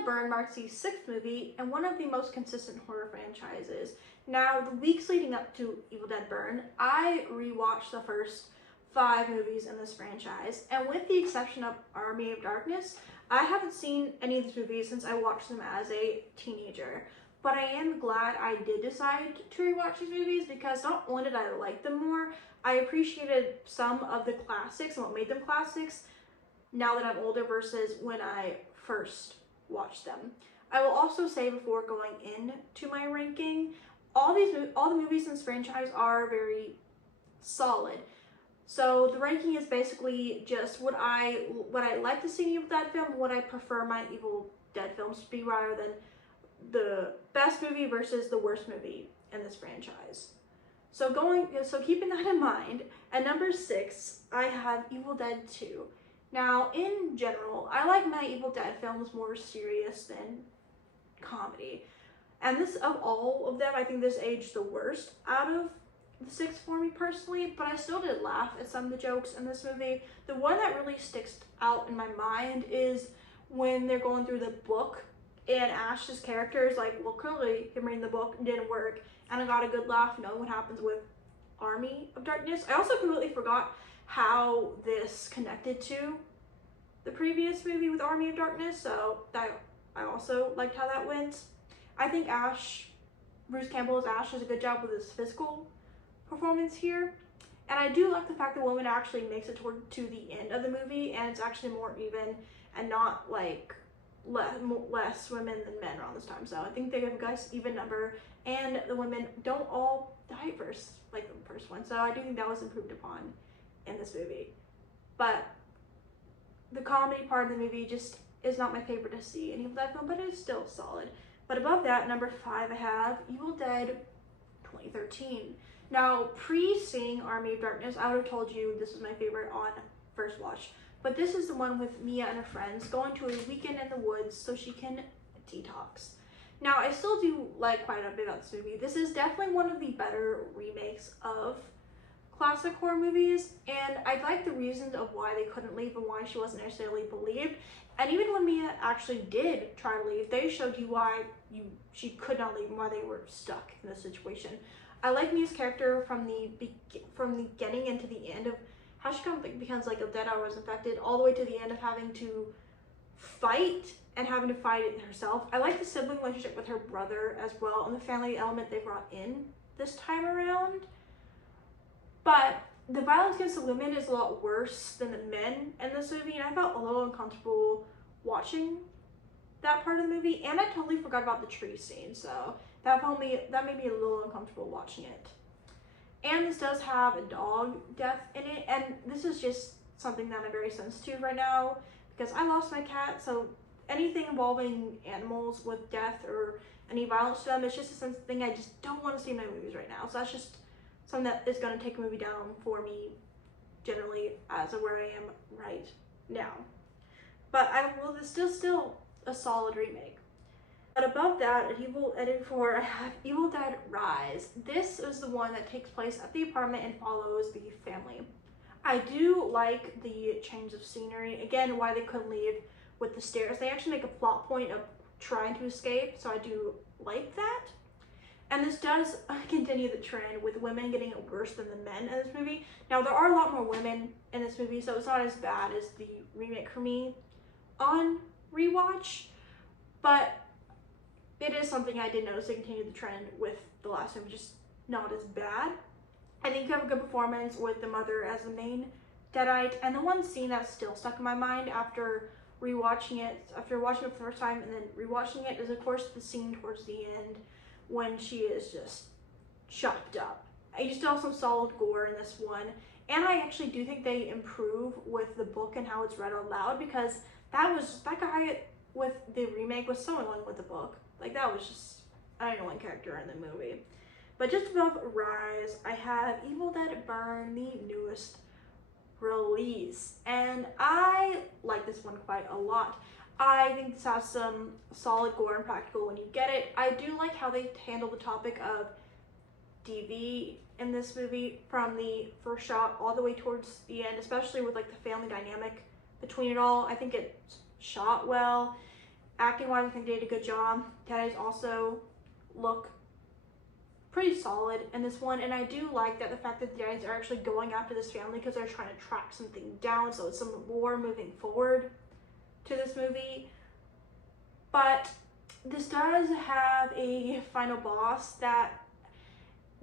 Dead Burn marks the 6th movie and one of the most consistent horror franchises. Now, the weeks leading up to Evil Dead Burn, I rewatched the first 5 movies in this franchise, and with the exception of Army of Darkness, I haven't seen any of these movies since I watched them as a teenager. But I am glad I did decide to rewatch these movies because not only did I like them more, I appreciated some of the classics and what made them classics now that I'm older versus when I first watched them. I will also say before going into my ranking, all the movies in this franchise are very solid. So the ranking is basically just what I like to see in Evil Dead film, what I prefer my Evil Dead films to be, rather than the best movie versus the worst movie in this franchise. So keeping that in mind, at number 6, I have Evil Dead 2. Now, in general, I like my Evil Dead films more serious than comedy. And this, of all of them, I think this aged the worst out of the 6 for me personally, but I still did laugh at some of the jokes in this movie. The one that really sticks out in my mind is when they're going through the book and Ash's character is like, well, clearly him reading the book didn't work, and I got a good laugh knowing what happens with Army of Darkness. I also completely forgot how this connected to the previous movie with Army of Darkness, so I also liked how that went. I think Bruce Campbell as Ash does a good job with his physical performance here, and I do like the fact that woman actually makes it to the end of the movie, and it's actually more even and not like less women than men around this time. So I think they have a nice even number, and the women don't all die first like the first one. So I do think that was improved upon in this movie. But the comedy part of the movie just is not my favorite to see in Evil Dead film, but it is still solid. But above that, number 5, I have Evil Dead 2013. Now, pre-seeing Army of Darkness, I would have told you this is my favorite on first watch. But this is the one with Mia and her friends going to a weekend in the woods so she can detox. Now, I still do like quite a bit about this movie. This is definitely one of the better remakes of classic horror movies, and I like the reasons of why they couldn't leave and why she wasn't necessarily believed. And even when Mia actually did try to leave, they showed you why she could not leave and why they were stuck in this situation. I like Mia's character from the beginning into the end of how she becomes like a Deadeye was infected, all the way to the end of having to fight and having to fight it herself. I like the sibling relationship with her brother as well, and the family element they brought in this time around. But the violence against the women is a lot worse than the men in this movie, and I felt a little uncomfortable watching that part of the movie, and I totally forgot about the tree scene, so that made me a little uncomfortable watching it. And this does have a dog death in it, and this is just something that I'm very sensitive right now because I lost my cat, so anything involving animals with death or any violence to them, it's just a thing I just don't want to see in my movies right now. So that's just something that is going to take a movie down for me generally as of where I am right now. But this is still a solid remake. But above that, at Evil Dead 4, I have Evil Dead Rise. This is the one that takes place at the apartment and follows the family. I do like the change of scenery. Again, why they couldn't leave with the stairs. They actually make a plot point of trying to escape, so I do like that. And this does continue the trend with women getting worse than the men in this movie. Now, there are a lot more women in this movie, so it's not as bad as the remake for me on rewatch, but it is something I did notice. They continue the trend with the last movie, just not as bad. I think you have a good performance with the mother as the main Deadite, and the one scene that's still stuck in my mind after watching it the first time and then rewatching it is, of course, the scene towards the end when she is just chopped up. You still have some solid gore in this one, and I actually do think they improve with the book and how it's read out loud, because that guy with the remake was so annoying with the book. Like, that was just an annoying character in the movie. But just above Rise, I have Evil Dead Burn, the newest release, and I like this one quite a lot. I think this has some solid gore and practical when you get it. I do like how they handle the topic of DV in this movie from the first shot all the way towards the end, especially with like the family dynamic between it all. I think it's shot well. Acting wise, I think they did a good job. Dead Eyes also look pretty solid in this one, and I do like that the fact that the Dead Eyes are actually going after this family because they're trying to track something down, so it's some lore moving forward to this movie. But this does have a final boss that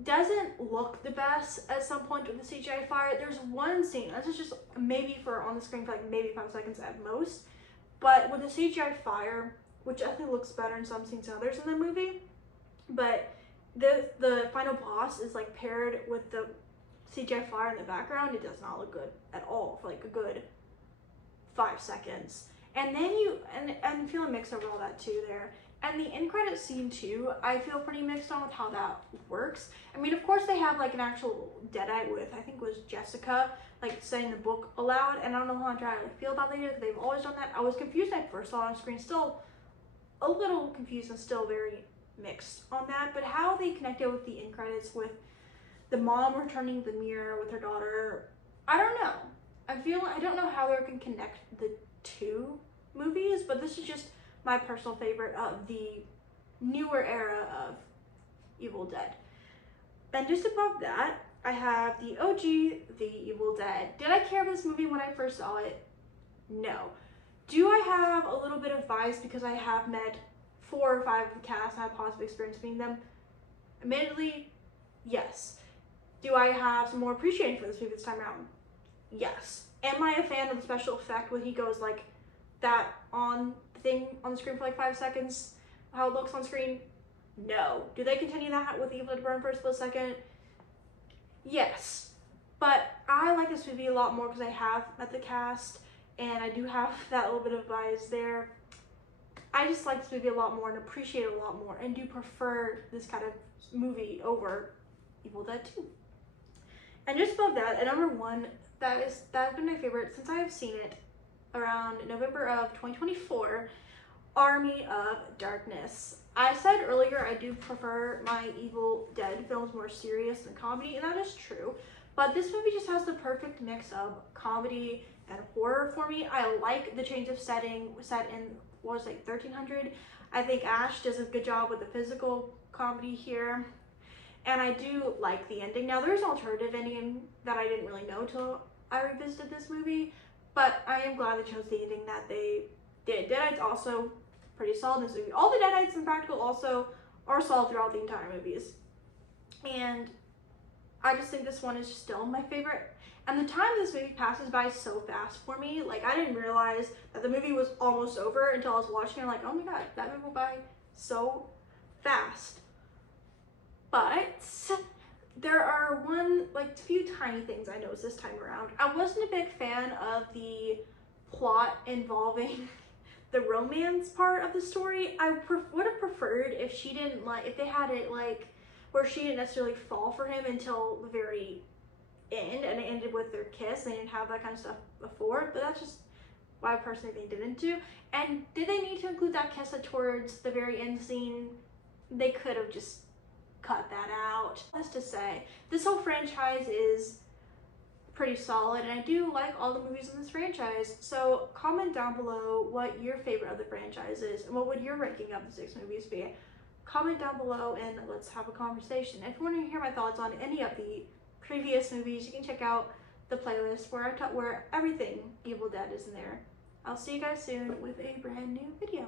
doesn't look the best at some point with the CGI fire. There's one scene, this is just maybe for on the screen for like maybe 5 seconds at most, but with the CGI fire, which I think looks better in some scenes than others in the movie, but the final boss is like paired with the CGI fire in the background. It does not look good at all for like a good 5 seconds. And then I'm feeling mixed over all that too there. And the end credit scene too, I feel pretty mixed on with how that works. I mean, of course they have like an actual Deadite with, I think it was Jessica, like saying the book aloud, and I don't know how I feel about that because they've always done that. I was confused when I first saw it on screen, still a little confused and still very mixed on that, but how they connected with the end credits with the mom returning the mirror with her daughter, I don't know. I don't know how they can connect the two movies, but this is just my personal favorite of the newer era of Evil Dead. And just above that, I have the OG, The Evil Dead. Did I care for this movie when I first saw it? No. Do I have a little bit of bias because I have met 4 or 5 of the cast and have positive experience meeting them? Admittedly, yes. Do I have some more appreciation for this movie this time around? Yes. Am I a fan of the special effect when he goes like that on the thing on the screen for like 5 seconds? How it looks on screen? No. Do they continue that with Evil Dead Burn for a split second? Yes. But I like this movie a lot more because I have met the cast and I do have that little bit of bias there. I just like this movie a lot more and appreciate it a lot more and do prefer this kind of movie over Evil Dead 2. And just above that, at number 1, that's been my favorite since I have seen it around November of 2024, Army of Darkness. I said earlier I do prefer my Evil Dead films more serious than comedy, and that is true. But this movie just has the perfect mix of comedy and horror for me. I like the change of setting, set in, what was it, like 1300? I think Ash does a good job with the physical comedy here. And I do like the ending. Now, there's an alternative ending that I didn't really know till I revisited this movie, but I am glad they chose the ending that they did. Deadites also pretty solid in this movie. All the Deadites in practical also are solid throughout the entire movies. And I just think this one is still my favorite. And the time this movie passes by so fast for me. Like, I didn't realize that the movie was almost over until I was watching it. I'm like, oh my god, that movie went by so fast. But there are few tiny things I noticed this time around. I wasn't a big fan of the plot involving the romance part of the story. I would have preferred if she didn't if they had it like where she didn't necessarily fall for him until the very end and it ended with their kiss. They didn't have that kind of stuff before, but that's just why I personally think they didn't do. And did they need to include that kiss towards the very end scene? They could have just cut that out. That's to say, this whole franchise is pretty solid and I do like all the movies in this franchise. So comment down below what your favorite of the franchise is and what would your ranking of the 6 movies be. Comment down below and let's have a conversation. If you want to hear my thoughts on any of the previous movies, you can check out the playlist where everything Evil Dead is in there. I'll see you guys soon with a brand new video.